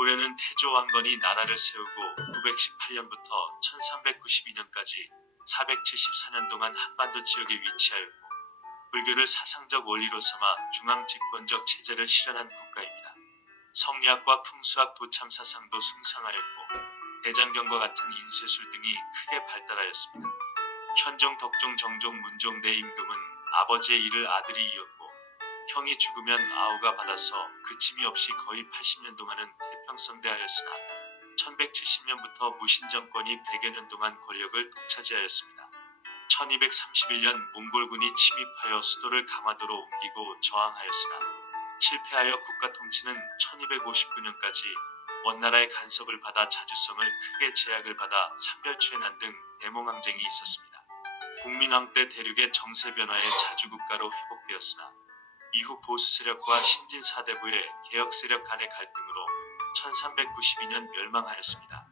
고려는 태조 왕건이 나라를 세우고 918년부터 1392년까지 474년 동안 한반도 지역에 위치하였고 불교를 사상적 원리로 삼아 중앙 집권적 체제를 실현한 국가입니다. 성리학과 풍수학 도참사상도 숭상하였고 대장경과 같은 인쇄술 등이 크게 발달하였습니다. 현종, 덕종, 정종, 문종 네 임금은 아버지의 일을 아들이 이었고 형이 죽으면 아우가 받아서 그침이 없이 거의 80년 동안은 태평성대하였으나 1170년부터 무신정권이 100여 년 동안 권력을 독차지하였습니다. 1231년 몽골군이 침입하여 수도를 강화도로 옮기고 저항하였으나 실패하여 국가 통치는 1259년까지 원나라의 간섭을 받아 자주성을 크게 제약을 받아 산별추해난 등 대몽항쟁이 있었습니다. 국민왕 때 대륙의 정세 변화에 자주국가로 회복되었으나 이후 보수 세력과 신진 사대부의 개혁 세력 간의 갈등으로 1392년 멸망하였습니다.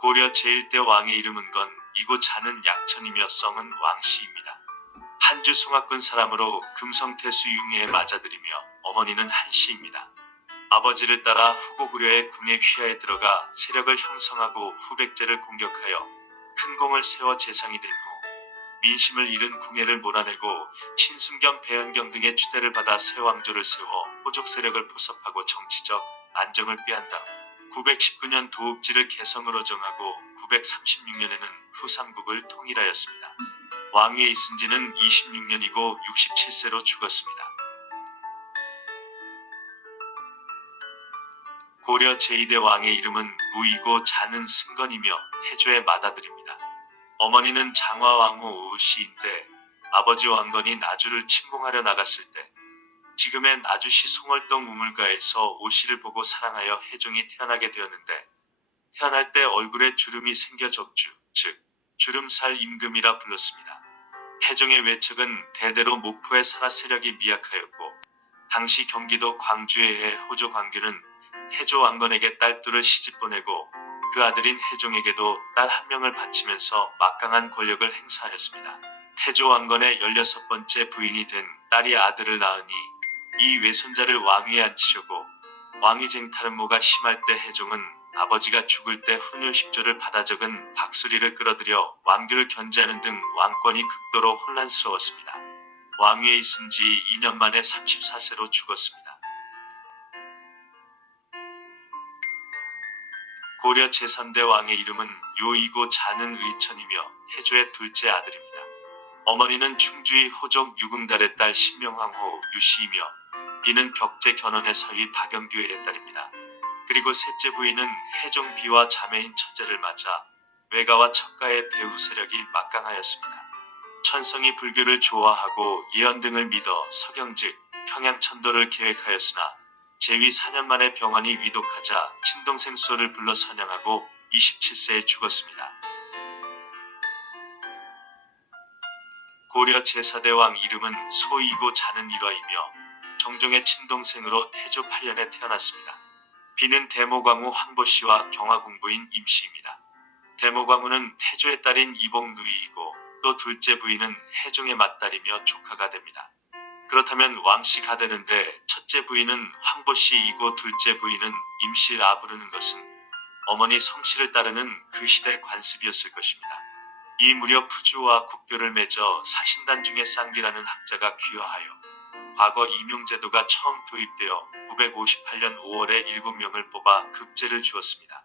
고려 제1대 왕의 이름은 건 이고 자는 약천이며 성은 왕씨입니다. 한주 송악군 사람으로 금성태수 융예에 맞아들이며 어머니는 한씨입니다. 아버지를 따라 후고 고려의 궁예 휘하에 들어가 세력을 형성하고 후백제를 공격하여 큰 공을 세워 재상이 된 후 민심을 잃은 궁예를 몰아내고 신순겸, 배은경 등의 추대를 받아 새 왕조를 세워 호족 세력을 포섭하고 정치적 안정을 빼앗은 다음 919년 도읍지를 개성으로 정하고 936년에는 후삼국을 통일하였습니다. 왕위에 있은 지는 26년이고 67세로 죽었습니다. 고려 제2대 왕의 이름은 무이고 자는 승건이며 태조의 맏아들입니다. 어머니는 장화왕후 우씨인데 아버지 왕건이 나주를 침공하려 나갔을 때 지금의 나주시 송월동 우물가에서 오씨를 보고 사랑하여 혜종이 태어나게 되었는데 태어날 때 얼굴에 주름이 생겨 적주, 즉 주름살 임금이라 불렀습니다. 혜종의 외척은 대대로 목포의 사라 세력이 미약하였고 당시 경기도 광주의 호조 광규는 태조 왕건에게 딸 둘을 시집 보내고 그 아들인 혜종에게도 딸 한 명을 바치면서 막강한 권력을 행사하였습니다. 태조 왕건의 16번째 부인이 된 딸이 아들을 낳으니 이 외손자를 왕위에 앉히려고 왕위 쟁탈음모가 심할 때 혜종은 아버지가 죽을 때 훈율식조를 받아 적은 박수리를 끌어들여 왕규를 견제하는 등 왕권이 극도로 혼란스러웠습니다. 왕위에 있은 지 2년 만에 34세로 죽었습니다. 고려 제3대 왕의 이름은 요이고 자는 의천이며 태조의 둘째 아들입니다. 어머니는 충주의 호족 유금달의 딸 신명황후 유씨이며 비는 벽제 견훤의 서위 박영규의 딸입니다. 그리고 셋째 부인은 혜종 비와 자매인 처제를 맞아 외가와 척가의 배후 세력이 막강하였습니다. 천성이 불교를 좋아하고 예언 등을 믿어 서경 즉 평양천도를 계획하였으나 재위 4년 만에 병환이 위독하자 친동생 수호를 불러 선양하고 27세에 죽었습니다. 고려 제4대 왕 이름은 소이고 자는 일화이며 정종의 친동생으로 태조 8년에 태어났습니다. 비는 대모광우 황보씨와 경화궁부인 임씨입니다. 대모광우는 태조의 딸인 이복누이이고 또 둘째 부인은 혜종의 맏딸이며 조카가 됩니다. 그렇다면 왕씨가 되는데 첫째 부인은 황보씨이고 둘째 부인은 임씨라 부르는 것은 어머니 성씨를 따르는 그 시대 관습이었을 것입니다. 이 무렵 푸주와 국교를 맺어 사신단 중에 쌍기라는 학자가 귀화하여 과거 임용제도가 처음 도입되어 958년 5월에 7명을 뽑아 급제를 주었습니다.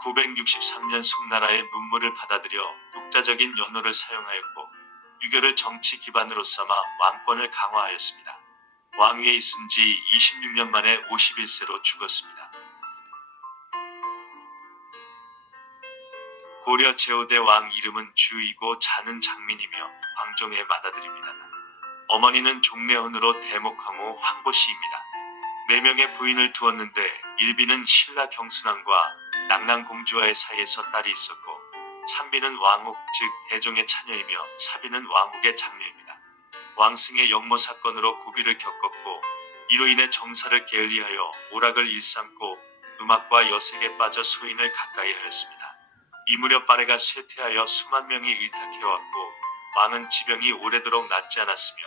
963년 송나라의 문물을 받아들여 독자적인 연호를 사용하였고 유교를 정치 기반으로 삼아 왕권을 강화하였습니다. 왕위에 있은 지 26년 만에 51세로 죽었습니다. 고려 제5대 왕 이름은 주이고 자는 장민이며 광종의 맏아들입니다. 어머니는 종래혼으로 대목황후 황보씨입니다. 4명의 부인을 두었는데 일비는 신라 경순왕과 낙랑공주와의 사이에서 딸이 있었고 삼비는 왕욱 즉 대종의 차녀이며 사비는 왕욱의 장녀입니다. 왕승의 역모 사건으로 고비를 겪었고 이로 인해 정사를 게을리하여 오락을 일삼고 음악과 여색에 빠져 소인을 가까이 하였습니다. 이 무렵 빠레가 쇠퇴하여 수만 명이 의탁해왔고 왕은 지병이 오래도록 낫지 않았으며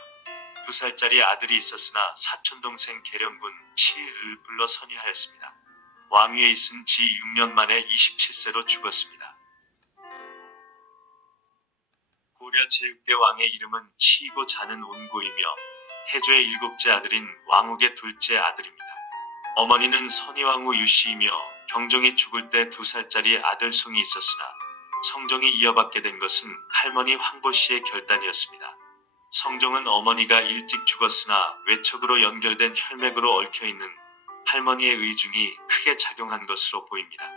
2살짜리 아들이 있었으나 사촌동생 계령군 치을 불러 선의하였습니다. 왕위에 있은 지 6년 만에 27세로 죽었습니다. 고려 제6대 왕의 이름은 치이고 자는 온고이며 태조의 7째 아들인 왕욱의 둘째 아들입니다. 어머니는 선의왕후 유씨이며 경종이 죽을 때 2살짜리 아들 송이 있었으나 성종이 이어받게 된 것은 할머니 황보씨의 결단이었습니다. 성종은 어머니가 일찍 죽었으나 외척으로 연결된 혈맥으로 얽혀있는 할머니의 의중이 크게 작용한 것으로 보입니다.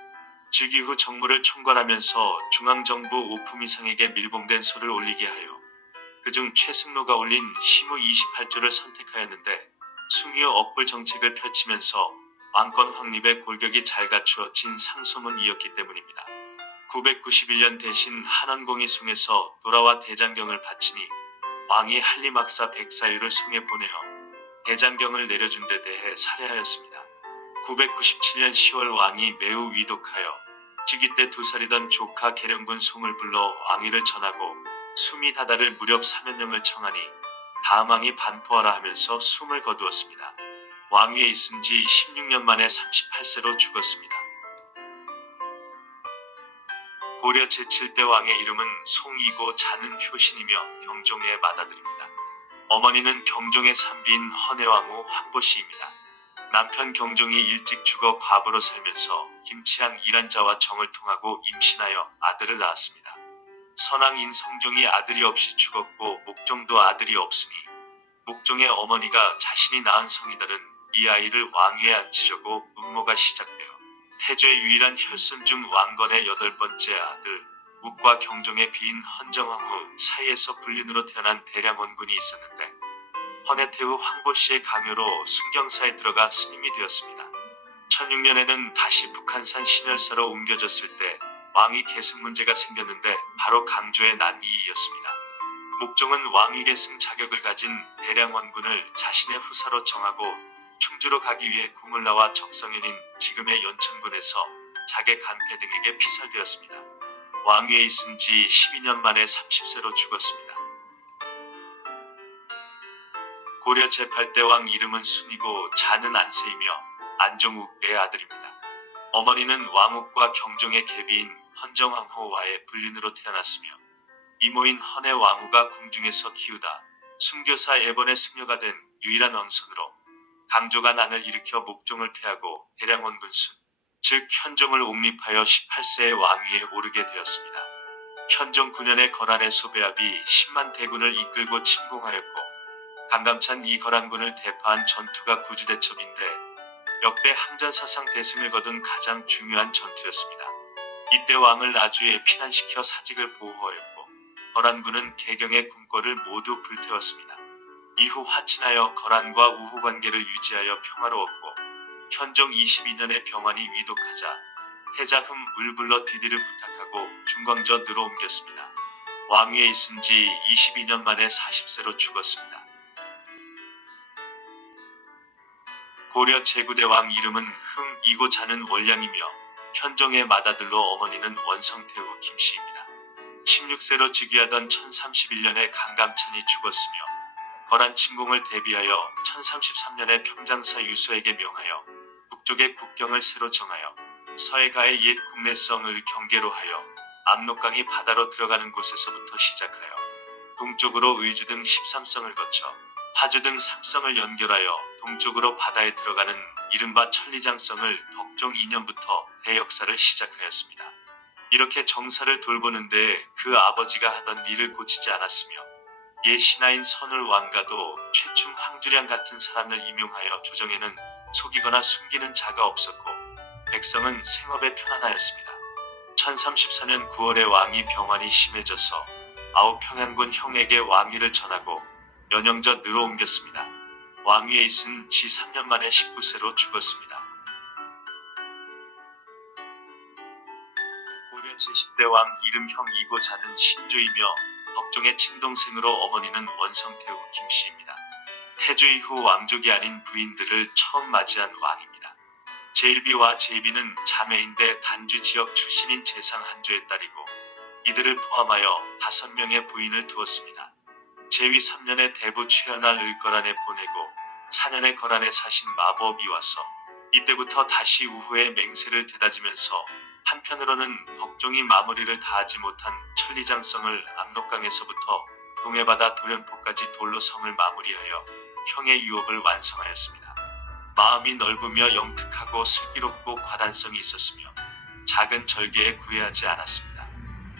즉위 후 정무를 총괄하면서 중앙정부 오품이상에게 밀봉된 소를 올리게 하여 그중 최승로가 올린 시무 28조를 선택하였는데 숭유 억불 정책을 펼치면서 왕권 확립의 골격이 잘 갖추어진 상소문이었기 때문입니다. 991년 대신 한원공이 숭에서 돌아와 대장경을 바치니 왕이 한림학사 백사유를 숭에 보내어 대장경을 내려준 데 대해 살해하였습니다. 997년 10월 왕이 매우 위독하여 즉위 때 2살이던 조카 계령군 숭을 불러 왕위를 전하고 숨이 다다를 무렵 사면령을 청하니 다음 왕이 반포하라 하면서 숨을 거두었습니다. 왕위에 있은 지 16년 만에 38세로 죽었습니다. 고려 제7대 왕의 이름은 송이고 자는 효신이며 경종의 맏아들입니다. 어머니는 경종의 삼비인 헌혜왕후 황보씨입니다. 남편 경종이 일찍 죽어 과부로 살면서 김치향 이란자와 정을 통하고 임신하여 아들을 낳았습니다. 선왕인 성종이 아들이 없이 죽었고 목종도 아들이 없으니 목종의 어머니가 자신이 낳은 성이다른 이 아이를 왕위에 앉히려고 음모가 시작되어 태조의 유일한 혈손 중 왕건의 8번째 아들 욱과 경종의 비인 헌정왕후 사이에서 불륜으로 태어난 대량원군이 있었는데 헌혜태후 황보씨의 강요로 순경사에 들어가 스님이 되었습니다. 1006년에는 다시 북한산 신열사로 옮겨졌을 때 왕위 계승 문제가 생겼는데 바로 강조의 난 이이였습니다. 목종은 왕위 계승 자격을 가진 대량원군을 자신의 후사로 정하고 충주로 가기 위해 구물나와 적성현인 지금의 연천군에서 자객 간패 등에게 피살되었습니다. 왕위에 있은 지 12년 만에 30세로 죽었습니다. 고려 제8대 왕 이름은 순이고 자는 안세이며 안종욱의 아들입니다. 어머니는 왕욱과 경종의 계비인 헌정왕후와의 불륜으로 태어났으며 이모인 헌혜 왕후가 궁중에서 키우다 순교사 에번의 승려가 된 유일한 언손으로 강조가 난을 일으켜 목종을 패하고 대량원군순, 즉 현종을 옹립하여 18세의 왕위에 오르게 되었습니다. 현종 9년에 거란의 소배합이 10만 대군을 이끌고 침공하였고 강감찬 이 거란군을 대파한 전투가 구주대첩인데 역대 항전사상 대승을 거둔 가장 중요한 전투였습니다. 이때 왕을 나주에 피난시켜 사직을 보호하였고 거란군은 개경의 궁궐을 모두 불태웠습니다. 이후 화친하여 거란과 우호관계를 유지하여 평화로웠고 현종 22년에 병환이 위독하자 태자흠 을 불러 디디를 부탁하고 중광전으로 옮겼습니다. 왕위에 있은 지 22년 만에 40세로 죽었습니다. 고려 제9대 왕 이름은 흥이고 자는 월량이며 현종의 맏아들로 어머니는 원성태후 김씨입니다. 16세로 즉위하던 1031년에 강감찬이 죽었으며 거란 침공을 대비하여 1033년에 평장사 유소에게 명하여 북쪽의 국경을 새로 정하여 서해가의 옛 국내성을 경계로 하여 압록강이 바다로 들어가는 곳에서부터 시작하여 동쪽으로 의주 등 13성을 거쳐 화주 등 3성을 연결하여 동쪽으로 바다에 들어가는 이른바 천리장성을 덕종 2년부터 대역사를 시작하였습니다. 이렇게 정사를 돌보는데 그 아버지가 하던 일을 고치지 않았으며 옛 신하인 선울 왕가도 최충 항주량 같은 사람을 임용하여 조정에는 속이거나 숨기는 자가 없었고 백성은 생업에 편안하였습니다. 1034년 9월에 왕이 병환이 심해져서 아우평양군 형에게 왕위를 전하고 연영전으로 옮겼습니다. 왕위에 있은 지 3년 만에 19세로 죽었습니다. 고려 제10대 왕 이름 형이고 자는 신조이며 덕종의 친동생으로 어머니는 원성태후 김씨입니다. 태조 이후 왕족이 아닌 부인들을 처음 맞이한 왕입니다. 제일비와 제이비는 자매인데 단주 지역 출신인 재상 한조의 딸이고 이들을 포함하여 5명의 부인을 두었습니다. 제위 3년에 대부 최연할 을거란에 보내고 4년에 거란에 사신 마법이 와서 이때부터 다시 우후의 맹세를 되다지면서 한편으로는 벅종이 마무리를 다하지 못한 천리장성을 압록강에서부터 동해바다 도련포까지 돌로 성을 마무리하여 형의 유업을 완성하였습니다. 마음이 넓으며 영특하고 슬기롭고 과단성이 있었으며 작은 절개에 구애하지 않았습니다.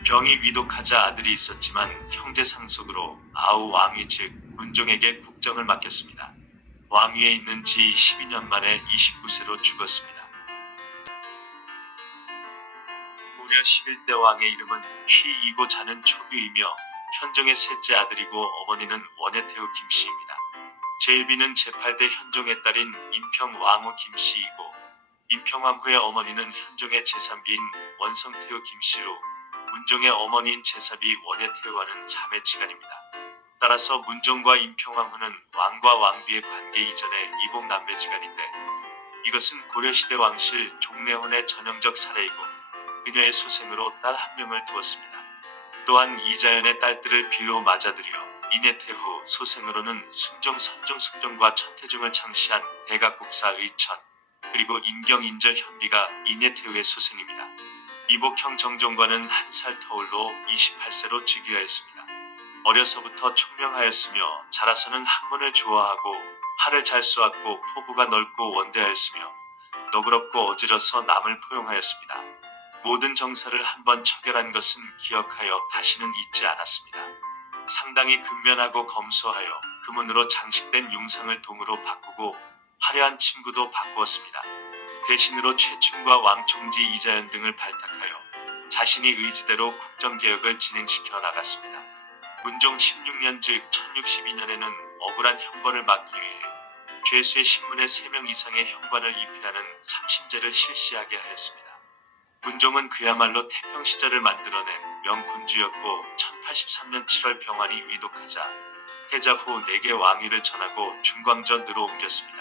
병이 위독하자 아들이 있었지만 형제 상속으로 아우 왕위 즉 문종에게 국정을 맡겼습니다. 왕위에 있는 지 12년 만에 29세로 죽었습니다. 고려 11대 왕의 이름은 휘이고 자는 초규이며 현종의 셋째 아들이고 어머니는 원예태후 김씨입니다. 제일비는 제8대 현종의 딸인 인평왕후 김씨이고 인평왕후의 어머니는 현종의 제3비인 원성태후 김씨로 문종의 어머니인 제사비 원예태후와는 자매치간입니다. 따라서 문종과 인평왕후는 왕과 왕비의 관계 이전의 이복남매지간인데 이것은 고려시대 왕실 종래혼의 전형적 사례이고 그녀의 소생으로 딸 한 명을 두었습니다. 또한 이자연의 딸들을 비로 맞아들여 인해태후 소생으로는 순종, 선종, 숙종과 천태종을 창시한 대각국사 의천 그리고 인경, 인절, 현비가 인해태후의 소생입니다. 이복형 정종과는 한 살 터울로 28세로 즉위하였습니다. 어려서부터 총명하였으며 자라서는 학문을 좋아하고 활을 잘 쏘았고 포부가 넓고 원대하였으며 너그럽고 어지러서 남을 포용하였습니다. 모든 정사를 한번 처결한 것은 기억하여 다시는 잊지 않았습니다. 상당히 근면하고 검소하여 금은으로 장식된 융상을 동으로 바꾸고 화려한 침구도 바꾸었습니다. 대신으로 최충과 왕총지 이자연 등을 발탁하여 자신이 의지대로 국정개혁을 진행시켜 나갔습니다. 문종 16년 즉 1062년에는 억울한 형벌을 막기 위해 죄수의 신문에 3명 이상의 형관을 입히라는 삼심제를 실시하게 하였습니다. 문종은 그야말로 태평시절을 만들어낸 명군주였고 1083년 7월 병환이 위독하자 해자 후 4개 왕위를 전하고 중광전으로 옮겼습니다.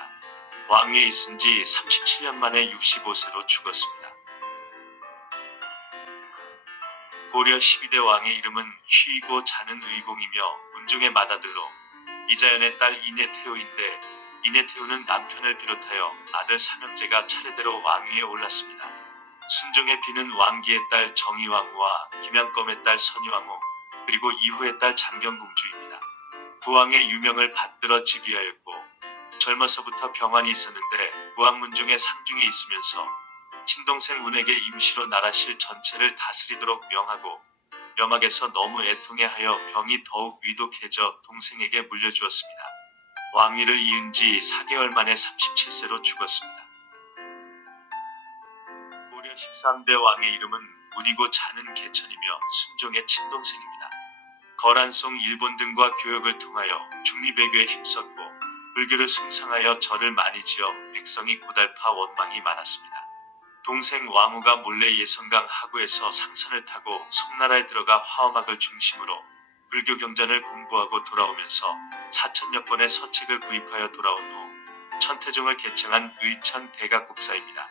왕위에 있은 지 37년 만에 65세로 죽었습니다. 고려 12대 왕의 이름은 휘이고 자는 의공이며 문종의 맏아들로 이자연의 딸 인해태후인데 인해태후는 남편을 비롯하여 아들 삼형제가 차례대로 왕위에 올랐습니다. 순종의 비는 왕기의 딸 정의왕후와 김양검의 딸 선의왕후 그리고 이후의 딸 장경공주입니다. 부왕의 유명을 받들어 즉위하였고 젊어서부터 병환이 있었는데 부왕 문종의 상중에 있으면서 친동생 운에게 임시로 나라실 전체를 다스리도록 명하고 명학에서 너무 애통해하여 병이 더욱 위독해져 동생에게 물려주었습니다. 왕위를 이은 지 4개월 만에 37세로 죽었습니다. 고려 13대 왕의 이름은 문이고 자는 개천이며 순종의 친동생입니다. 거란송 일본 등과 교역을 통하여 중리배교에 힘썼고 불교를 숭상하여 절을 많이 지어 백성이 고달파 원망이 많았습니다. 동생 왕후가 몰래 예성강 하구에서 상선을 타고 송나라에 들어가 화엄학을 중심으로 불교 경전을 공부하고 돌아오면서 4천여 권의 서책을 구입하여 돌아온 후 천태종을 개청한 의천 대각국사입니다.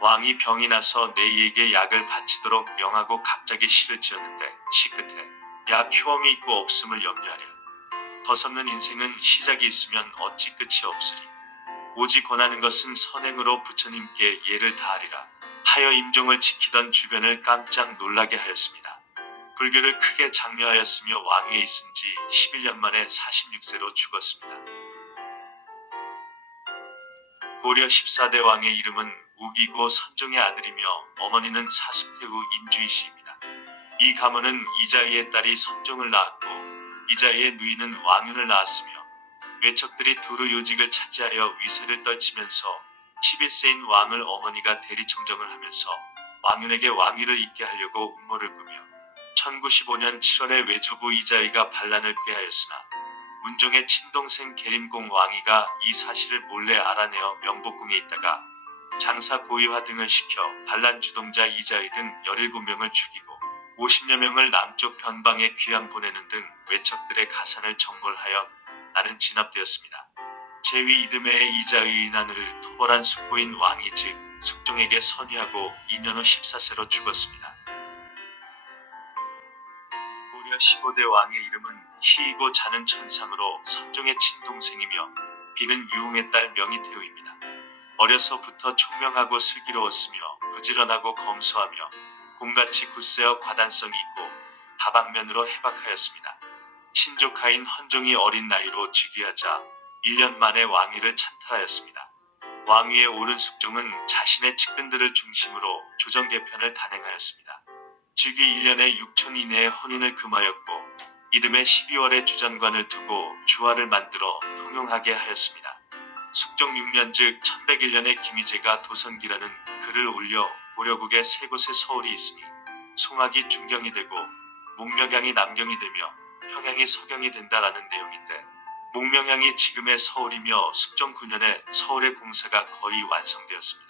왕이 병이 나서 내이에게 약을 바치도록 명하고 갑자기 시를 지었는데 시 끝에 약 효험이 있고 없음을 염려하랴. 더섭는 인생은 시작이 있으면 어찌 끝이 없으리. 오직 권하는 것은 선행으로 부처님께 예를 다하리라 하여 임종을 지키던 주변을 깜짝 놀라게 하였습니다. 불교를 크게 장려하였으며 왕위에 있은 지 11년 만에 46세로 죽었습니다. 고려 14대 왕의 이름은 우기고 선종의 아들이며 어머니는 사숙태후 인주이씨입니다. 이 가문은 이자의의 딸이 선종을 낳았고 이자의의 누이는 왕윤을 낳았으며 외척들이 두루 요직을 차지하여 위세를 떨치면서 11세인 왕을 어머니가 대리청정을 하면서 왕윤에게 왕위를 잇게 하려고 음모를 꾸며 1095년 7월에 외조부 이자의가 반란을 꾀하였으나 문종의 친동생 계림공 왕이가 이 사실을 몰래 알아내어 명복궁에 있다가 장사 고의화 등을 시켜 반란 주동자 이자의 등 17명을 죽이고 50여 명을 남쪽 변방에 귀양 보내는 등 외척들의 가산을 정벌하여 나는 진압되었습니다. 제위 이듬해에 이자의의 난을 토벌한 숙부인 왕이 즉 숙종에게 선위하고 2년 후 14세로 죽었습니다. 고려 고려 15대 왕의 이름은 희이고 자는 천상으로 선종의 친동생이며 비는 유흥의 딸 명희태우입니다. 어려서부터 총명하고 슬기로웠으며 부지런하고 검소하며 공같이 굳세어 과단성이 있고 다방면으로 해박하였습니다. 친조카인 헌종이 어린 나이로 즉위하자 1년 만에 왕위를 찬탈하였습니다. 왕위에 오른 숙종은 자신의 측근들을 중심으로 조정 개편을 단행하였습니다. 즉위 1년에 6촌 이내에 혼인을 금하였고 이듬해 12월에 주전관을 두고 주화를 만들어 통용하게 하였습니다. 숙종 6년 즉 1101년에 김희재가 도선기라는 글을 올려 고려국에 세 곳에 서울이 있으니 송악이 중경이 되고 목명향이 남경이 되며 평양이 서경이 된다라는 내용인데, 목명향이 지금의 서울이며 숙종 9년에 서울의 공사가 거의 완성되었습니다.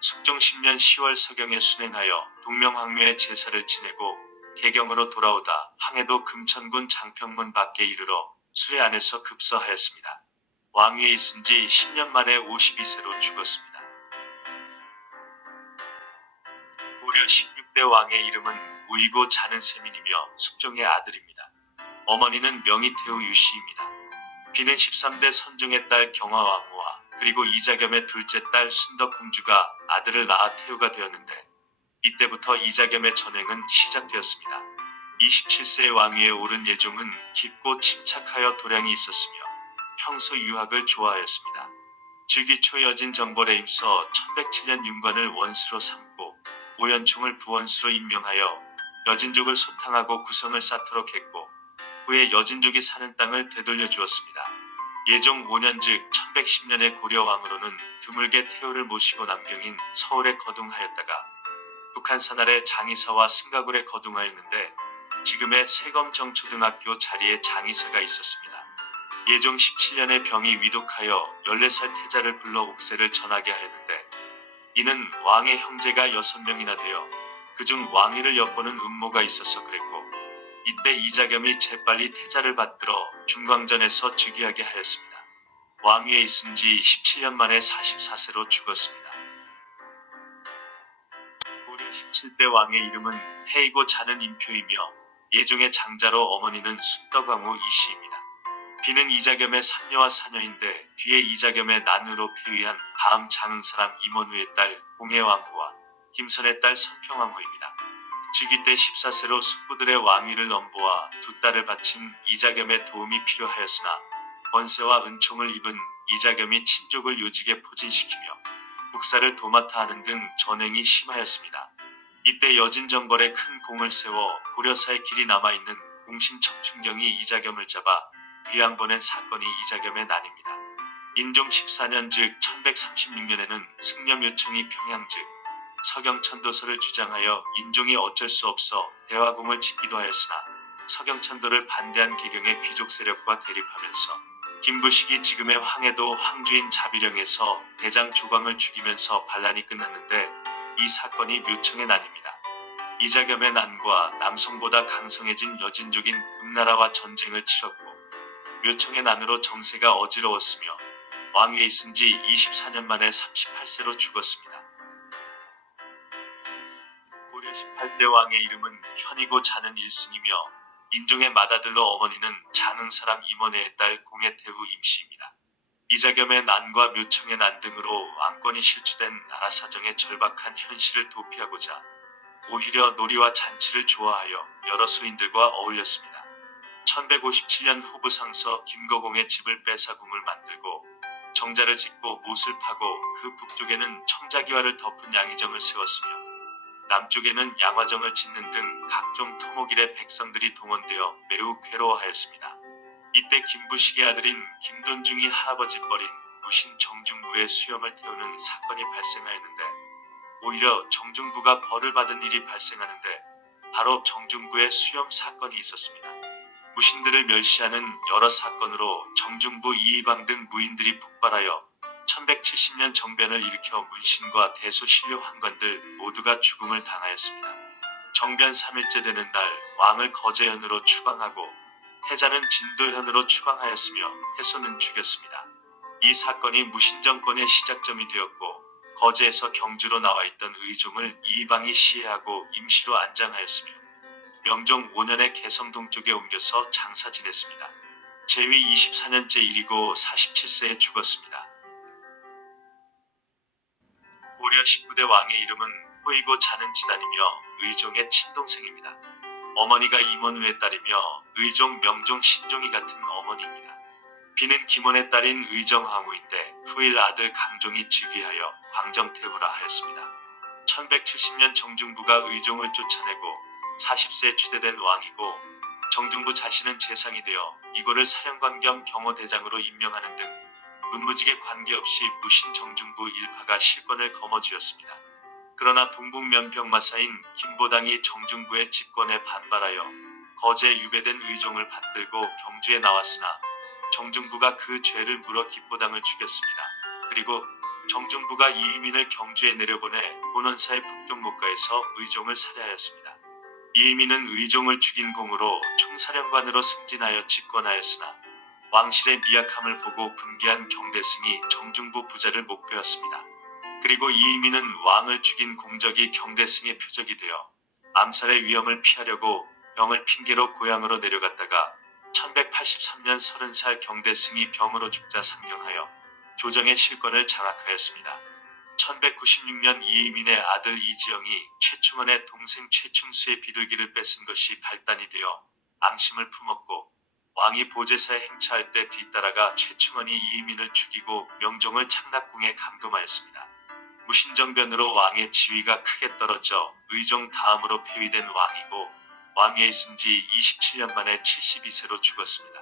숙종 10년 10월 서경에 순행하여 동명황묘의 제사를 지내고 개경으로 돌아오다 황해도 금천군 장평문 밖에 이르러 수레 안에서 급서하였습니다. 왕위에 있은 지 10년 만에 52세로 죽었습니다. 고려 16대 왕의 이름은 우이고 자는 세민이며 숙종의 아들입니다. 어머니는 명희태우 유씨입니다. 비는 13대 선종의 딸 경화왕후와 그리고 이자겸의 둘째 딸 순덕공주가 아들을 낳아 태우가 되었는데, 이때부터 이자겸의 전횡은 시작되었습니다. 27세의 왕위에 오른 예종은 깊고 침착하여 도량이 있었으며 평소 유학을 좋아하였습니다. 즉위 초 여진 정벌에 임서 1107년 윤관을 원수로 삼고 오연총을 부원수로 임명하여 여진족을 소탕하고 구성을 쌓도록 했고, 후에 여진족이 사는 땅을 되돌려 주었습니다. 예종 5년 즉 1110년에 고려왕으로는 드물게 태우를 모시고 남경인 서울에 거둥하였다가 북한산 아래 장의사와 승가굴에 거둥하였는데, 지금의 세검정초등학교 자리에 장의사가 있었습니다. 예종 17년에 병이 위독하여 14살 태자를 불러 옥세를 전하게 하였는데, 이는 왕의 형제가 6명이나 되어 그중 왕위를 엿보는 음모가 있어서 그랬고, 이때 이자겸이 재빨리 태자를 받들어 중광전에서 즉위하게 하였습니다. 왕위에 있은 지 17년 만에 44세로 죽었습니다. 고려 17대 왕의 이름은 해이고 자는 임표이며 예종의 장자로 어머니는 순덕왕후 이씨입니다. 비는 이자겸의 3녀와 4녀인데 뒤에 이자겸의 난으로 폐위한 다음 장흥사람 임원우의 딸 공해왕후와 김선의 딸 선평왕후입니다. 즉위 때 14세로 숙부들의 왕위를 넘보아 두 딸을 바친 이자겸의 도움이 필요하였으나 권세와 은총을 입은 이자겸이 친족을 요직에 포진시키며 국사를 도맡아 하는 등 전횡이 심하였습니다. 이때 여진정벌에 큰 공을 세워 고려사의 길이 남아있는 공신 척춘경이 이자겸을 잡아 귀양 보낸 사건이 이자겸의 난입니다. 인종 14년 즉 1136년에는 승려묘청이 평양 즉 서경천도서를 주장하여 인종이 어쩔 수 없어 대화궁을 짓기도 하였으나 서경천도를 반대한 개경의 귀족 세력과 대립하면서 김부식이 지금의 황해도 황주인 자비령에서 대장 조광을 죽이면서 반란이 끝났는데, 이 사건이 묘청의 난입니다. 이자겸의 난과 남성보다 강성해진 여진족인 금나라와 전쟁을 치렀고 묘청의 난으로 정세가 어지러웠으며 왕위에 있은 지 24년 만에 38세로 죽었습니다. 고려 18대 왕의 이름은 현이고 자는 일승이며 인종의 맏아들로 어머니는 장흥사람 임원회의 딸 공해태후 임씨입니다. 이자겸의 난과 묘청의 난 등으로 왕권이 실추된 나라 사정의 절박한 현실을 도피하고자 오히려 놀이와 잔치를 좋아하여 여러 소인들과 어울렸습니다. 1157년 후부상서 김거공의 집을 빼사 궁을 만들고 정자를 짓고 못을 파고 그 북쪽에는 청자기와를 덮은 양의정을 세웠으며 남쪽에는 양화정을 짓는 등 각종 토목일의 백성들이 동원되어 매우 괴로워하였습니다. 이때 김부식의 아들인 김돈중이 할아버지 뻘인 무신 정중부의 수염을 태우는 사건이 발생하였는데, 오히려 정중부가 벌을 받은 일이 발생하는데 바로 정중부의 수염 사건이 있었습니다. 무신들을 멸시하는 여러 사건으로 정중부 이의광 등 무인들이 폭발하여 1170년 정변을 일으켜 문신과 대소신료 환관들 모두가 죽음을 당하였습니다. 정변 3일째 되는 날 왕을 거제현으로 추방하고 태자는 진도현으로 추방하였으며 해소는 죽였습니다. 이 사건이 무신정권의 시작점이 되었고 거제에서 경주로 나와 있던 의종을 이의방이 시해하고 임시로 안장하였으며 명종 5년에 개성동 쪽에 옮겨서 장사 지냈습니다. 재위 24년째 일이고 47세에 죽었습니다. 고려 19대 왕의 이름은 호이고 자는 지단이며 의종의 친동생입니다. 어머니가 임원우의 딸이며 의종 명종 신종이 같은 어머니입니다. 비는 김원의 딸인 의정황후인데 후일 아들 강종이 즉위하여 광정태후라 하였습니다. 1170년 정중부가 의종을 쫓아내고 40세에 추대된 왕이고 정중부 자신은 재상이 되어 이고를 사령관 겸 경호대장으로 임명하는 등 문무직에 관계없이 무신 정중부 일파가 실권을 거머쥐었습니다. 그러나 동북면병마사인 김보당이 정중부의 집권에 반발하여 거제에 유배된 의종을 받들고 경주에 나왔으나 정중부가 그 죄를 물어 김보당을 죽였습니다. 그리고 정중부가 이의민을 경주에 내려보내 본원사의 북동목가에서 의종을 살해하였습니다. 이의민은 의종을 죽인 공으로 총사령관으로 승진하여 집권하였으나 왕실의 미약함을 보고 분개한 경대승이 정중부 부자를 목배었습니다. 그리고 이의민은 왕을 죽인 공적이 경대승의 표적이 되어 암살의 위험을 피하려고 병을 핑계로 고향으로 내려갔다가 1183년 30살 경대승이 병으로 죽자 상경하여 조정의 실권을 장악하였습니다. 1196년 이의민의 아들 이지영이 최충원의 동생 최충수의 비둘기를 뺏은 것이 발단이 되어 앙심을 품었고 왕이 보제사에 행차할 때 뒤따라가 최충원이 이의민을 죽이고 명종을 창납궁에 감금하였습니다. 무신정변으로 왕의 지위가 크게 떨어져 의종 다음으로 폐위된 왕이고 왕위에 있은 지 27년 만에 72세로 죽었습니다.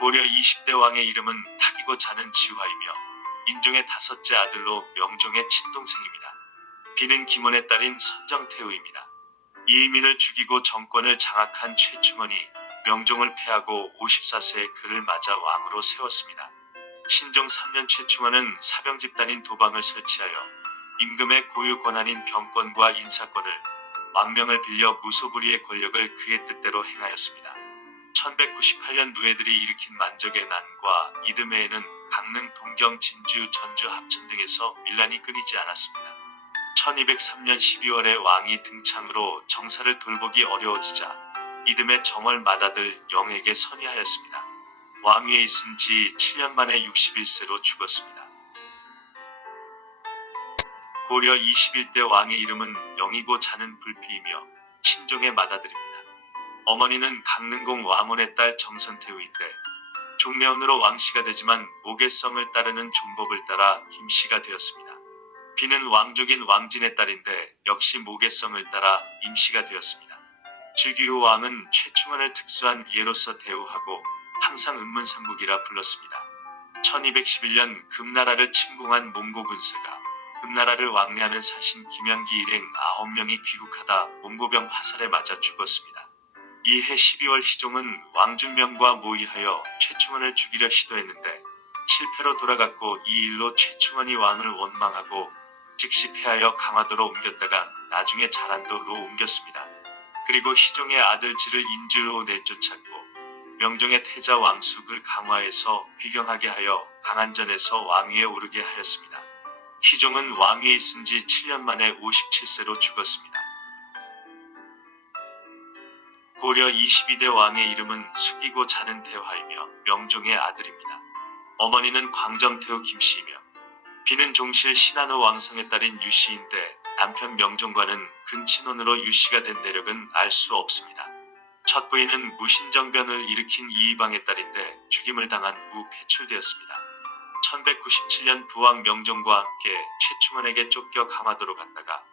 고려 20대 왕의 이름은 탁이고 자는 지화이며 인종의 다섯째 아들로 명종의 친동생입니다. 비는 김원의 딸인 선정태후입니다. 이의민을 죽이고 정권을 장악한 최충원이 명종을 패하고 54세에 그를 맞아 왕으로 세웠습니다. 신종 3년 최충원은 사병 집단인 도방을 설치하여 임금의 고유 권한인 병권과 인사권을 왕명을 빌려 무소불위의 권력을 그의 뜻대로 행하였습니다. 1198년 누에들이 일으킨 만적의 난과 이듬해에는 강릉, 동경, 진주, 전주, 합천 등에서 밀란이 끊이지 않았습니다. 1203년 12월에 왕이 등창으로 정사를 돌보기 어려워지자 이듬해 정월 맏아들 영에게 선의하였습니다. 왕위에 있은 지 7년 만에 61세로 죽었습니다. 고려 21대 왕의 이름은 영이고 자는 불피이며 신종의 맏아들입니다. 어머니는 강릉공 와몬의 딸 정선태후인데 종려운으로 왕씨가 되지만 모계성을 따르는 종법을 따라 김씨가 되었습니다. 비는 왕족인 왕진의 딸인데 역시 모계성을 따라 임씨가 되었습니다. 즉위후 왕은 최충원을 특수한 예로서 대우하고 항상 은문상국이라 불렀습니다. 1211년 금나라를 침공한 몽고 군사가 금나라를 왕래하는 사신 김양기 일행 9명이 귀국하다 몽고병 화살에 맞아 죽었습니다. 이해 12월 희종은 왕준명과 모의하여 최충원을 죽이려 시도했는데 실패로 돌아갔고 이 일로 최충원이 왕을 원망하고 즉시 패하여 강화도로 옮겼다가 나중에 자란도로 옮겼습니다. 그리고 희종의 아들 지를 인주로 내쫓았고 명종의 태자 왕숙을 강화해서 귀경하게 하여 강안전에서 왕위에 오르게 하였습니다. 희종은 왕위에 있은 지 7년 만에 57세로 죽었습니다. 고려 22대 왕의 이름은 숙이고 자는 태화이며 명종의 아들입니다. 어머니는 광정태후 김씨이며 비는 종실 신한우 왕성의 딸인 유씨인데 남편 명종과는 근친혼으로 유씨가 된 내력은 알 수 없습니다. 첫 부인은 무신정변을 일으킨 이의방의 딸인데 죽임을 당한 후 배출되었습니다. 1197년 부왕 명종과 함께 최충원에게 쫓겨 강화도로 갔다가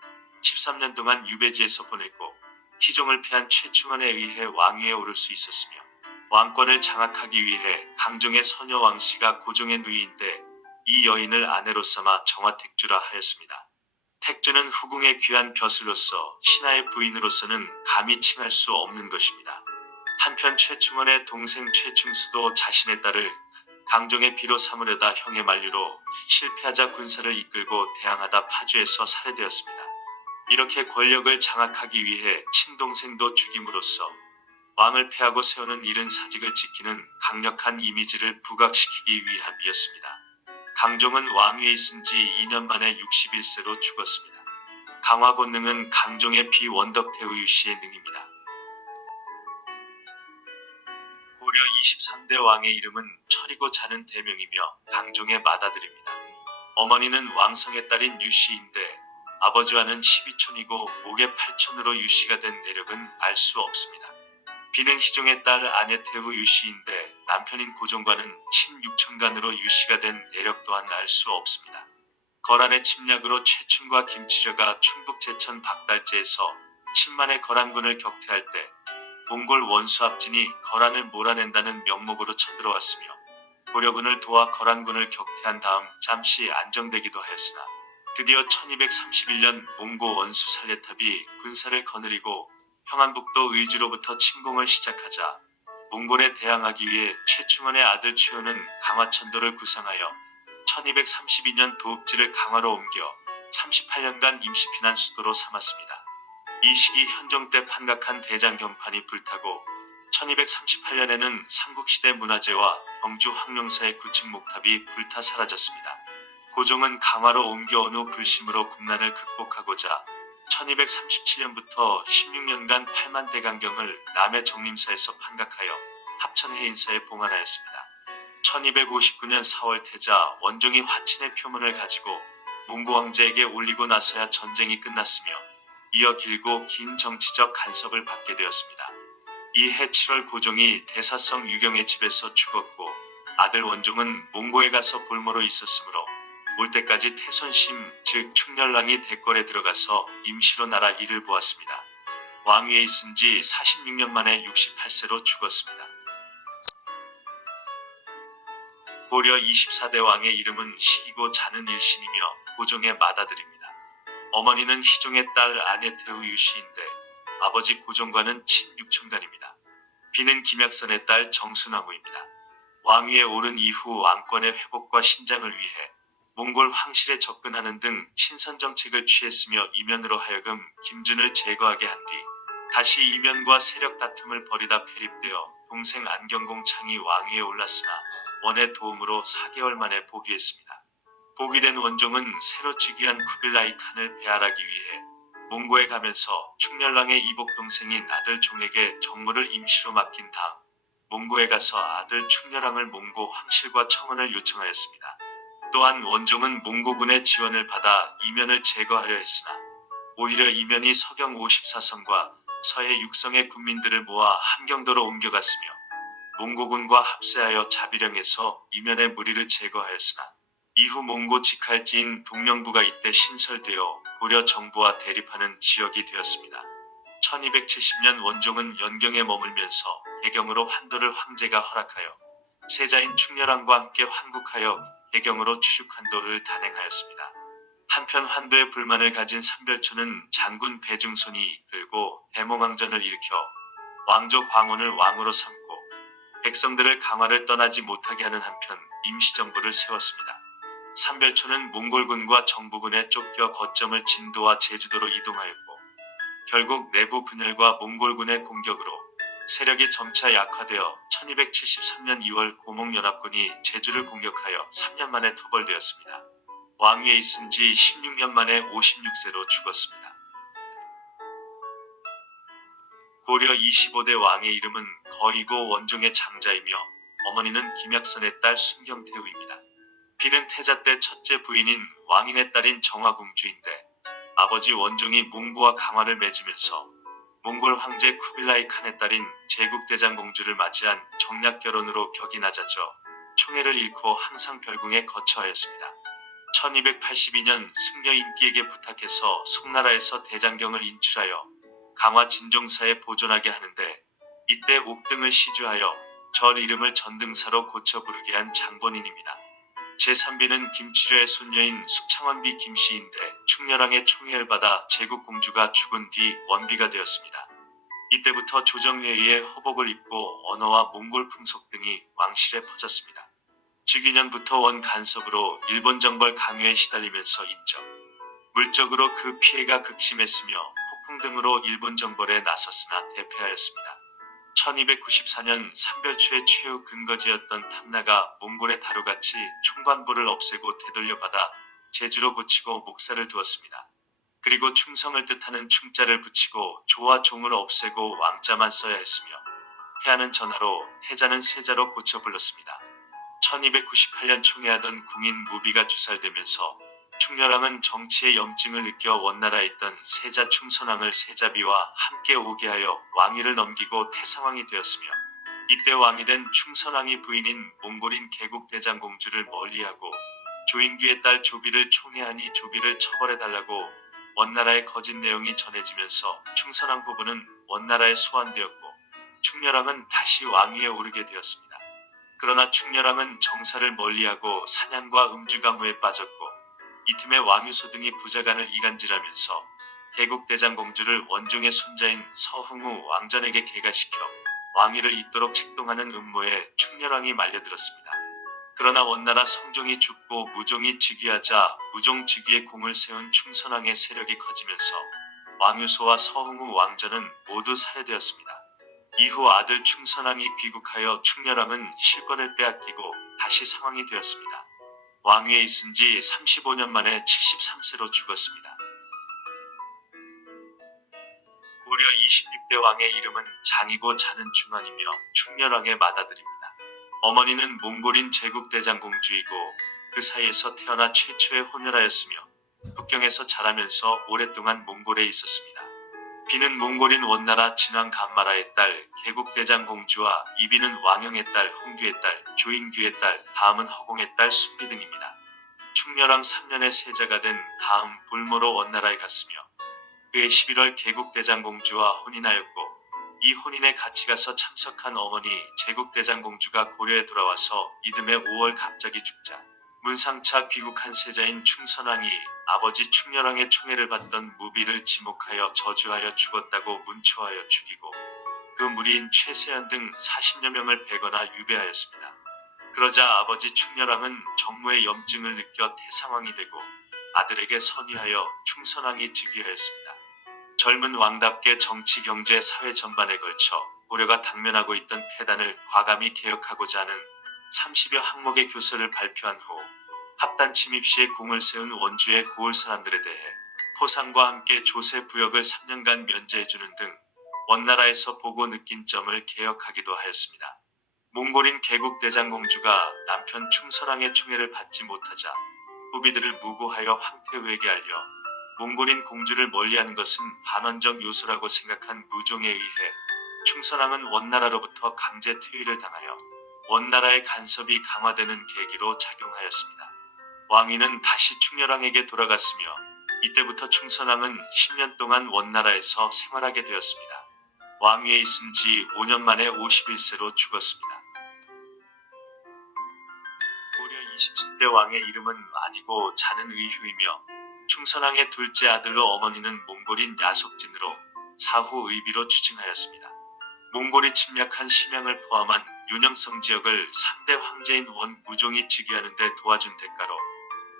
13년 동안 유배지에서 보냈고 희종을 패한 최충원에 의해 왕위에 오를 수 있었으며 왕권을 장악하기 위해 강종의 서녀 왕씨가 고종의 누이인데 이 여인을 아내로 삼아 정화택주라 하였습니다. 택주는 후궁의 귀한 벼슬로서 신하의 부인으로서는 감히 칭할 수 없는 것입니다. 한편 최충원의 동생 최충수도 자신의 딸을 강종의 비로 삼으려다 형의 만류로 실패하자 군사를 이끌고 대항하다 파주에서 살해되었습니다. 이렇게 권력을 장악하기 위해 친동생도 죽임으로써 왕을 패하고 세우는 이른 사직을 지키는 강력한 이미지를 부각시키기 위함이었습니다. 강종은 왕위에 있은 지 2년 만에 61세로 죽었습니다. 강화 권능은 강종의 비원덕태우 유씨의 능입니다. 고려 23대 왕의 이름은 철이고 자는 대명이며 강종의 맏아들입니다. 어머니는 왕성의 딸인 유씨인데 아버지와는 12촌이고 목의 8촌으로 유씨가 된 내력은 알 수 없습니다. 비는 희종의 딸 아내태후 유씨인데 남편인 고종과는 친육촌간으로 유씨가 된 내력 또한 알 수 없습니다. 거란의 침략으로 최충과 김치려가 충북 제천 박달제에서 10만의 거란군을 격퇴할 때 몽골 원수 압진이 거란을 몰아낸다는 명목으로 쳐들어왔으며 고려군을 도와 거란군을 격퇴한 다음 잠시 안정되기도 하였으나 드디어 1231년 몽고 원수 살레탑이 군사를 거느리고 평안북도 의주로부터 침공을 시작하자 몽골에 대항하기 위해 최충원의 아들 최후는 강화천도를 구상하여 1232년 도읍지를 강화로 옮겨 38년간 임시 피난 수도로 삼았습니다. 이 시기 현종 때 판각한 대장경판이 불타고 1238년에는 삼국시대 문화재와 경주 황룡사의 구층 목탑이 불타 사라졌습니다. 고종은 강화로 옮겨온 후 불심으로 국난을 극복하고자 1237년부터 16년간 8만 대강경을 남해 정림사에서 판각하여 합천해인사에 봉안하였습니다. 1259년 4월 태자 원종이 화친의 표문을 가지고 몽고 왕제에게 올리고 나서야 전쟁이 끝났으며 이어 길고 긴 정치적 간섭을 받게 되었습니다. 이해 7월 고종이 대사성 유경의 집에서 죽었고 아들 원종은 몽고에 가서 볼모로 있었으므로 올 때까지 태손심 즉 충렬랑이 대궐에 들어가서 임시로 나라 일을 보았습니다. 왕위에 있은 지 46년 만에 68세로 죽었습니다. 고려 24대 왕의 이름은 시기고 자는 일신이며 고종의 맏아들입니다. 어머니는 희종의 딸 아내태후 유씨인데 아버지 고종과는 친육촌간입니다. 비는 김약선의 딸 정순왕후입니다. 왕위에 오른 이후 왕권의 회복과 신장을 위해 몽골 황실에 접근하는 등 친선 정책을 취했으며 이면으로 하여금 김준을 제거하게 한 뒤 다시 이면과 세력 다툼을 벌이다 패립되어 동생 안경공 창이 왕위에 올랐으나 원의 도움으로 4개월 만에 복위했습니다. 복위된 원종은 새로 즉위한 쿠빌라이 칸을 배할하기 위해 몽고에 가면서 충렬랑의 이복 동생인 아들 종에게 정무를 임시로 맡긴 다음 몽고에 가서 아들 충렬랑을 몽고 황실과 청원을 요청하였습니다. 또한 원종은 몽고군의 지원을 받아 이면을 제거하려 했으나 오히려 이면이 서경 54성과 서해 6성의 군민들을 모아 함경도로 옮겨갔으며 몽고군과 합세하여 자비령에서 이면의 무리를 제거하였으나 이후 몽고 직할지인 동령부가 이때 신설되어 고려 정부와 대립하는 지역이 되었습니다. 1270년 원종은 연경에 머물면서 배경으로 환도를 황제가 허락하여 세자인 충렬왕과 함께 환국하여 배경으로 추륙환도를 단행하였습니다. 한편 환도에 불만을 가진 삼별초는 장군 배중손이 이끌고 대몽왕전을 일으켜 왕조 광원을 왕으로 삼고 백성들을 강화를 떠나지 못하게 하는 한편 임시정부를 세웠습니다. 삼별초는 몽골군과 정부군에 쫓겨 거점을 진도와 제주도로 이동하였고 결국 내부 분열과 몽골군의 공격으로 세력이 점차 약화되어 1273년 2월 고몽연합군이 제주를 공격하여 3년 만에 토벌되었습니다. 왕위에 있은 지 16년 만에 56세로 죽었습니다. 고려 25대 왕의 이름은 거이고 원종의 장자이며 어머니는 김약선의 딸 순경태후입니다. 비는 태자 때 첫째 부인인 왕인의 딸인 정화공주인데 아버지 원종이 몽고와 강화를 맺으면서 몽골 황제 쿠빌라이 칸의 딸인 제국대장공주를 맞이한 정략결혼으로 격이 낮아져 총애를 잃고 항상 별궁에 거처하였습니다. 1282년 승려 인기에게 부탁해서 송나라에서 대장경을 인출하여 강화 진종사에 보존하게 하는데 이때 옥등을 시주하여 절 이름을 전등사로 고쳐 부르게 한 장본인입니다. 제3비는 김치려의 손녀인 숙창원비 김씨인데 충렬왕의 총애를 받아 제국공주가 죽은 뒤 원비가 되었습니다. 이때부터 조정에 의해 호복을 입고 언어와 몽골 풍속 등이 왕실에 퍼졌습니다. 즉위년부터 원 간섭으로 일본 정벌 강요에 시달리면서 인적, 물적으로 그 피해가 극심했으며 폭풍 등으로 일본 정벌에 나섰으나 대패하였습니다. 1294년 삼별초의 최후 근거지였던 탐나가 몽골의 다루같이 총관부를 없애고 되돌려받아 제주로 고치고 목사를 두었습니다. 그리고 충성을 뜻하는 충자를 붙이고 조와 종을 없애고 왕자만 써야 했으며 해하는 전하로 태자는 세자로 고쳐 불렀습니다. 1298년 총애하던 궁인 무비가 주살되면서 충렬왕은 정치의 염증을 느껴 원나라에 있던 세자 충선왕을 세자비와 함께 오게 하여 왕위를 넘기고 태상왕이 되었으며 이때 왕이 된 충선왕이 부인인 몽골인 개국대장공주를 멀리하고 조인규의 딸 조비를 총애하니 조비를 처벌해달라고 원나라의 거짓 내용이 전해지면서 충선왕 부부는 원나라에 소환되었고 충렬왕은 다시 왕위에 오르게 되었습니다. 그러나 충렬왕은 정사를 멀리하고 사냥과 음주가무에 빠졌고 이 틈에 왕유소 등이 부자간을 이간질하면서 개국대장공주를 원종의 손자인 서흥후 왕전에게 계가시켜 왕위를 잇도록 책동하는 음모에 충렬왕이 말려들었습니다. 그러나 원나라 성종이 죽고 무종이 즉위하자 무종 즉위에 공을 세운 충선왕의 세력이 커지면서 왕유소와 서흥후 왕전은 모두 살해되었습니다. 이후 아들 충선왕이 귀국하여 충렬왕은 실권을 빼앗기고 다시 상왕이 되었습니다. 왕위에 있은 지 35년 만에 73세로 죽었습니다. 고려 26대 왕의 이름은 장이고 자는 중왕이며 충렬왕의 맏아들입니다. 어머니는 몽골인 제국대장공주이고 그 사이에서 태어나 최초의 혼혈아였으며 북경에서 자라면서 오랫동안 몽골에 있었습니다. 비는 몽골인 원나라 진왕 간마라의 딸 개국대장공주와 이비는 왕영의 딸 홍규의 딸 조인규의 딸 다음은 허공의 딸 순비 등입니다. 충렬왕 3년에 세자가 된 다음 볼모로 원나라에 갔으며 그해 11월 개국대장공주와 혼인하였고 이 혼인에 같이 가서 참석한 어머니 제국대장공주가 고려에 돌아와서 이듬해 5월 갑자기 죽자 문상차 귀국한 세자인 충선왕이 아버지 충렬왕의 총애를 받던 무비를 지목하여 저주하여 죽었다고 문초하여 죽이고 그 무리인 최세연 등 40여 명을 베거나 유배하였습니다. 그러자 아버지 충렬왕은 정무의 염증을 느껴 태상왕이 되고 아들에게 선의하여 충선왕이 즉위하였습니다. 젊은 왕답게 정치, 경제, 사회 전반에 걸쳐 고려가 당면하고 있던 폐단을 과감히 개혁하고자 하는 30여 항목의 교서를 발표한 후 합단 침입 시에 공을 세운 원주의 고을 사람들에 대해 포상과 함께 조세 부역을 3년간 면제해주는 등 원나라에서 보고 느낀 점을 개혁하기도 하였습니다. 몽골인 개국대장공주가 남편 충선왕의 총애를 받지 못하자 후비들을 무고하여 황태후에게 알려 몽골인 공주를 멀리하는 것은 반원적 요소라고 생각한 무종에 의해 충선왕은 원나라로부터 강제 퇴위를 당하여 원나라의 간섭이 강화되는 계기로 작용하였습니다. 왕위는 다시 충렬왕에게 돌아갔으며 이때부터 충선왕은 10년 동안 원나라에서 생활하게 되었습니다. 왕위에 있은 지 5년 만에 51세로 죽었습니다. 고려 27대 왕의 이름은 만이고 자는 의휴이며 충선왕의 둘째 아들로 어머니는 몽골인 야속진으로 사후 의비로 추증하였습니다. 몽골이 침략한 심양을 포함한 윤영성 지역을 3대 황제인 원무종이 즉위하는 데 도와준 대가로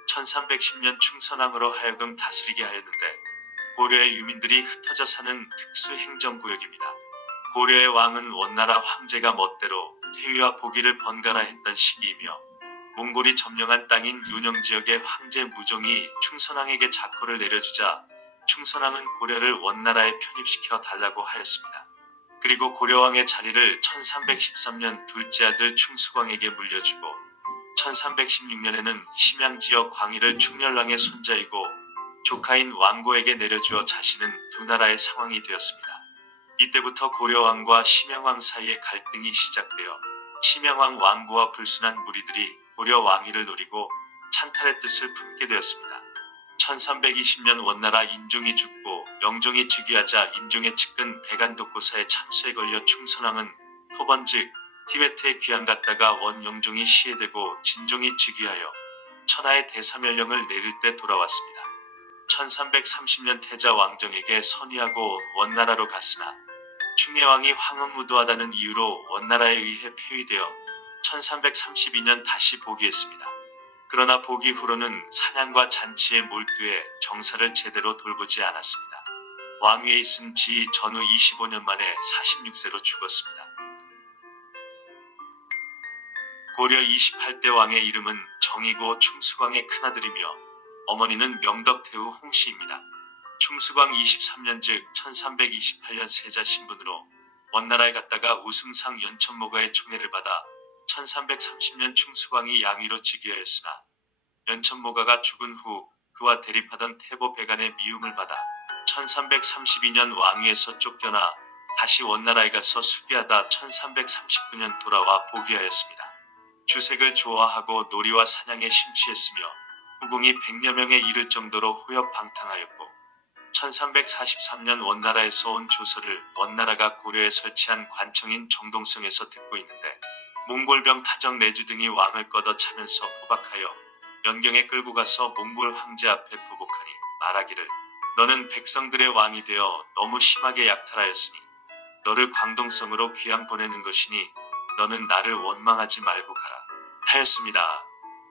1310년 충선왕으로 하여금 다스리게 하였는데 고려의 유민들이 흩어져 사는 특수 행정구역입니다. 고려의 왕은 원나라 황제가 멋대로 태위와 보기를 번갈아 했던 시기이며 몽골이 점령한 땅인 윤영지역의 황제 무종이 충선왕에게 자코를 내려주자 충선왕은 고려를 원나라에 편입시켜 달라고 하였습니다. 그리고 고려왕의 자리를 1313년 둘째 아들 충수광에게 물려주고 1316년에는 심양지역 광희를 충렬왕의 손자이고 조카인 왕고에게 내려주어 자신은 두 나라의 상왕이 되었습니다. 이때부터 고려왕과 심양왕 사이의 갈등이 시작되어 심양왕 왕고와 불순한 무리들이 고려 왕위를 노리고 찬탈의 뜻을 품게 되었습니다. 1320년 원나라 인종이 죽고 영종이 즉위하자 인종의 측근 백안독고사의 참수에 걸려 충선왕은 토번 즉 티베트에 귀양 갔다가 원영종이 시해되고 진종이 즉위하여 천하의 대사멸령을 내릴 때 돌아왔습니다. 1330년 태자 왕정에게 선의하고 원나라로 갔으나 충혜왕이 황혼무도하다는 이유로 원나라에 의해 폐위되어 1332년 다시 복위했습니다. 그러나 복위 후로는 사냥과 잔치에 몰두해 정사를 제대로 돌보지 않았습니다. 왕위에 있은 지 전후 25년 만에 46세로 죽었습니다. 고려 28대 왕의 이름은 정이고 충수광의 큰아들이며 어머니는 명덕태후 홍씨입니다. 충수광 23년 즉 1328년 세자 신분으로 원나라에 갔다가 우승상 연천모가의 총애를 받아 1330년 충수광이 양위로 즉위하였으나 연천모가가 죽은 후 그와 대립하던 태보 배간의 미움을 받아 1332년 왕위에서 쫓겨나 다시 원나라에 가서 수비하다 1339년 돌아와 복위하였습니다. 주색을 좋아하고 놀이와 사냥에 심취했으며 후궁이 100여 명에 이를 정도로 호역방탕하였고 1343년 원나라에서 온 조서를 원나라가 고려에 설치한 관청인 정동성에서 듣고 있는데 몽골병 타적 내주 등이 왕을 걷어차면서 포박하여 연경에 끌고 가서 몽골 황제 앞에 보복하니 말하기를 너는 백성들의 왕이 되어 너무 심하게 약탈하였으니 너를 광동성으로 귀양 보내는 것이니 너는 나를 원망하지 말고 가라 하였습니다.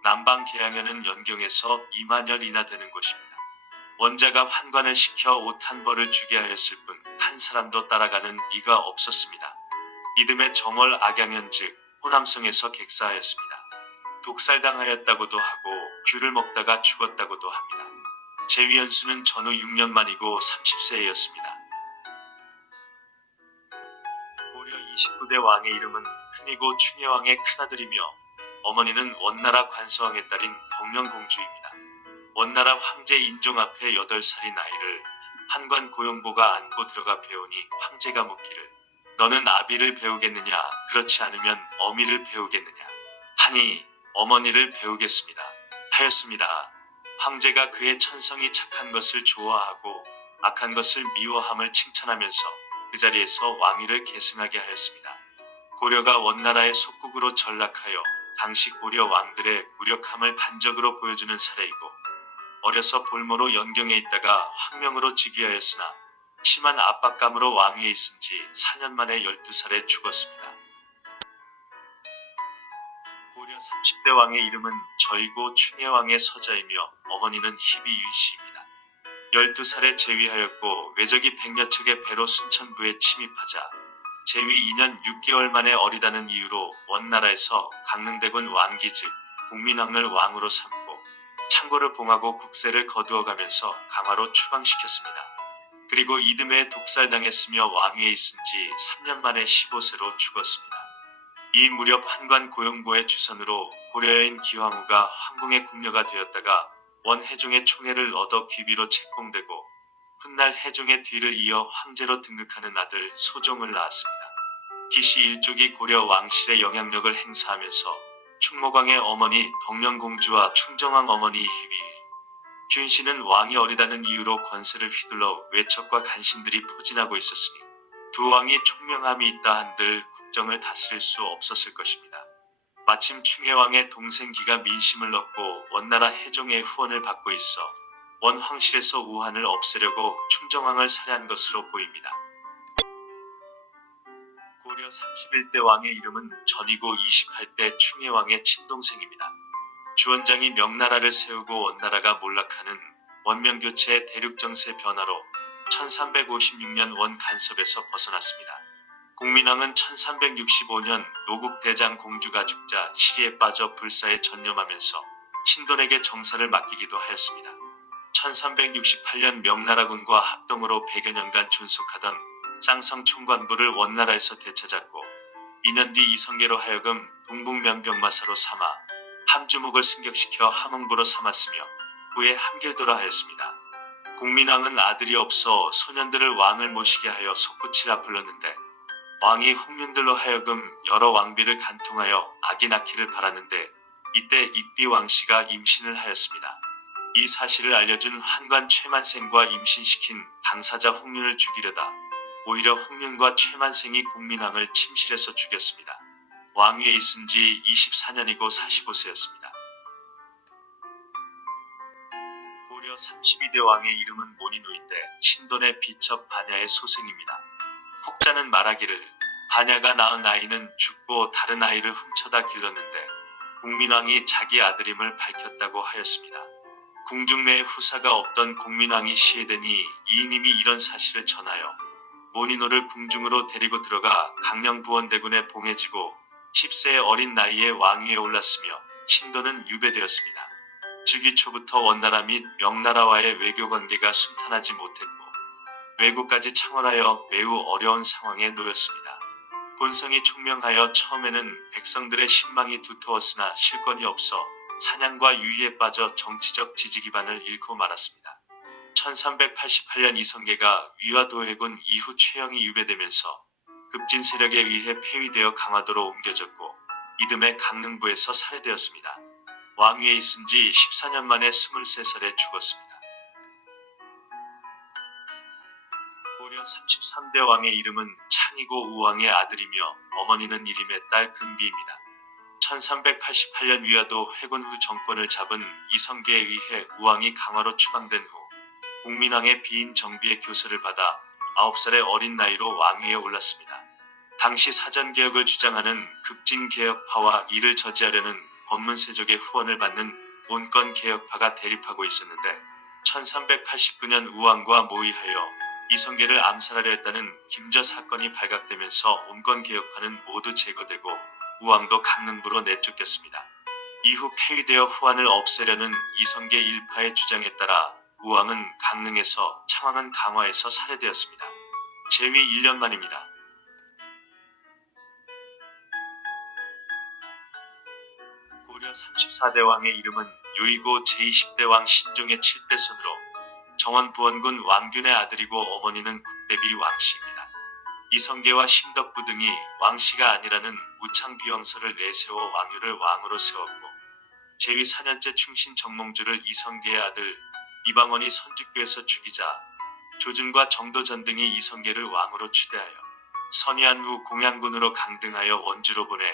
남방 계양현은 연경에서 2만열이나 되는 곳입니다. 원자가 환관을 시켜 옷 한 벌을 주게 하였을 뿐 한 사람도 따라가는 이가 없었습니다. 이듬해 정월 악양현 즉 호남성에서 객사하였습니다. 독살당하였다고도 하고 귤을 먹다가 죽었다고도 합니다. 제위연수는 전후 6년 만이고 30세였습니다. 고려 29대 왕의 이름은 흔이고 충혜왕의 큰아들이며 어머니는 원나라 관서왕의 딸인 덕령공주입니다. 원나라 황제 인종 앞에 8살인 아이를 한관 고용보가 안고 들어가 배우니 황제가 묻기를 너는 아비를 배우겠느냐 그렇지 않으면 어미를 배우겠느냐 하니 어머니를 배우겠습니다 하였습니다. 황제가 그의 천성이 착한 것을 좋아하고 악한 것을 미워함을 칭찬하면서 그 자리에서 왕위를 계승하게 하였습니다. 고려가 원나라의 속국으로 전락하여 당시 고려 왕들의 무력함을 단적으로 보여주는 사례이고 어려서 볼모로 연경에 있다가 황명으로 즉위하였으나 심한 압박감으로 왕위에 있은 지 4년 만에 12살에 죽었습니다. 고려 30대 왕의 이름은 저이고 충혜왕의 서자이며 어머니는 희비유씨입니다. 12살에 제위하였고 외적이 100여 척의 배로 순천부에 침입하자 제위 2년 6개월 만에 어리다는 이유로 원나라에서 강릉대군 왕기 즉 국민왕을 왕으로 삼고 창고를 봉하고 국세를 거두어가면서 강화로 추방시켰습니다. 그리고 이듬해 독살당했으며 왕위에 있은 지 3년 만에 15세로 죽었습니다. 이 무렵 한관 고용보의 주선으로 고려여인 기황후가 황궁의 궁녀가 되었다가 원혜종의 총애를 얻어 귀비로 책봉되고 훗날 혜종의 뒤를 이어 황제로 등극하는 아들 소종을 낳았습니다. 기시 일족이 고려 왕실의 영향력을 행사하면서 충모광의 어머니 덕령공주와 충정왕 어머니 희비 균씨는 왕이 어리다는 이유로 권세를 휘둘러 외척과 간신들이 포진하고 있었으니 두 왕이 총명함이 있다 한들 국정을 다스릴 수 없었을 것입니다. 마침 충혜왕의 동생 기가 민심을 얻고 원나라 혜종의 후원을 받고 있어 원황실에서 우한을 없애려고 충정왕을 살해한 것으로 보입니다. 고려 31대 왕의 이름은 전이고 28대 충혜왕의 친동생입니다. 주원장이 명나라를 세우고 원나라가 몰락하는 원명교체의 대륙정세 변화로 1356년 원간섭에서 벗어났습니다. 국민왕은 1365년 노국대장 공주가 죽자 시리에 빠져 불사에 전념하면서 신돈에게 정사를 맡기기도 하였습니다. 1368년 명나라군과 합동으로 100여 년간 존속하던 쌍성 총관부를 원나라에서 되찾았고 2년 뒤 이성계로 하여금 동북면병마사로 삼아 함주목을 승격시켜 함흥부로 삼았으며 후에 함길도라 하였습니다. 국민왕은 아들이 없어 소년들을 왕을 모시게 하여 속구치라 불렀는데 왕이 홍윤들로 하여금 여러 왕비를 간통하여 아기 낳기를 바랐는데 이때 익비 왕씨가 임신을 하였습니다. 이 사실을 알려준 한관 최만생과 임신시킨 당사자 홍윤을 죽이려다 오히려 홍윤과 최만생이 국민왕을 침실해서 죽였습니다. 왕위에 있은 지 24년이고 45세였습니다. 고려 32대 왕의 이름은 모니노인데 신돈의 비첩 반야의 소생입니다. 혹자는 말하기를 반야가 낳은 아이는 죽고 다른 아이를 훔쳐다 길렀는데 국민왕이 자기 아들임을 밝혔다고 하였습니다. 궁중 내에 후사가 없던 국민왕이 시해되니 이인임이 이런 사실을 전하여 모니노를 궁중으로 데리고 들어가 강령부원대군에 봉해지고 10세의 어린 나이에 왕위에 올랐으며 신돈은 유배되었습니다. 즉위 초부터 원나라 및 명나라와의 외교 관계가 순탄하지 못했고 외국까지 창원하여 매우 어려운 상황에 놓였습니다. 본성이 총명하여 처음에는 백성들의 신망이 두터웠으나 실권이 없어 사냥과 유의에 빠져 정치적 지지 기반을 잃고 말았습니다. 1388년 이성계가 위와 도해군 이후 최영이 유배되면서 급진 세력에 의해 폐위되어 강화도로 옮겨졌고 이듬해 강릉부에서 살해되었습니다. 왕위에 있은 지 14년 만에 23살에 죽었습니다. 고려 33대 왕의 이름은 찬이고 우왕의 아들이며 어머니는 이림의 딸 금비입니다. 1388년 위화도 회군 후 정권을 잡은 이성계에 의해 우왕이 강화로 추방된 후 국민왕의 비인 정비의 교서를 받아 9살의 어린 나이로 왕위에 올랐습니다. 당시 사전개혁을 주장하는 급진개혁파와 이를 저지하려는 권문세족의 후원을 받는 온건개혁파가 대립하고 있었는데 1389년 우왕과 모의하여 이성계를 암살하려 했다는 김저 사건이 발각되면서 온건개혁파는 모두 제거되고 우왕도 강릉부로 내쫓겼습니다. 이후 폐위되어 후한을 없애려는 이성계 일파의 주장에 따라 우왕은 강릉에서, 창왕은 강화에서 살해되었습니다. 재위 1년 만입니다. 고려 34대 왕의 이름은 요이고 제20대 왕 신종의 7대 손으로 정원 부원군 왕균의 아들이고 어머니는 국대비 왕씨입니다. 이성계와 심덕부 등이 왕씨가 아니라는 우창비왕서를 내세워 왕유를 왕으로 세웠고 재위 4년째 충신 정몽주를 이성계의 아들 이방원이 선주교에서 죽이자 조준과 정도전 등이 이성계를 왕으로 추대하여 선의한 후 공양군으로 강등하여 원주로 보내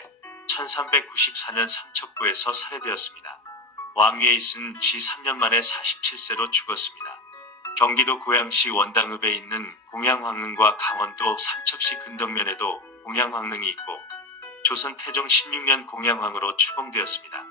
1394년 삼척부에서 살해되었습니다. 왕위에 있은 지 3년 만에 47세로 죽었습니다. 경기도 고양시 원당읍에 있는 공양황릉과 강원도 삼척시 근덕면에도 공양황릉이 있고 조선 태종 16년 공양황으로 추봉되었습니다.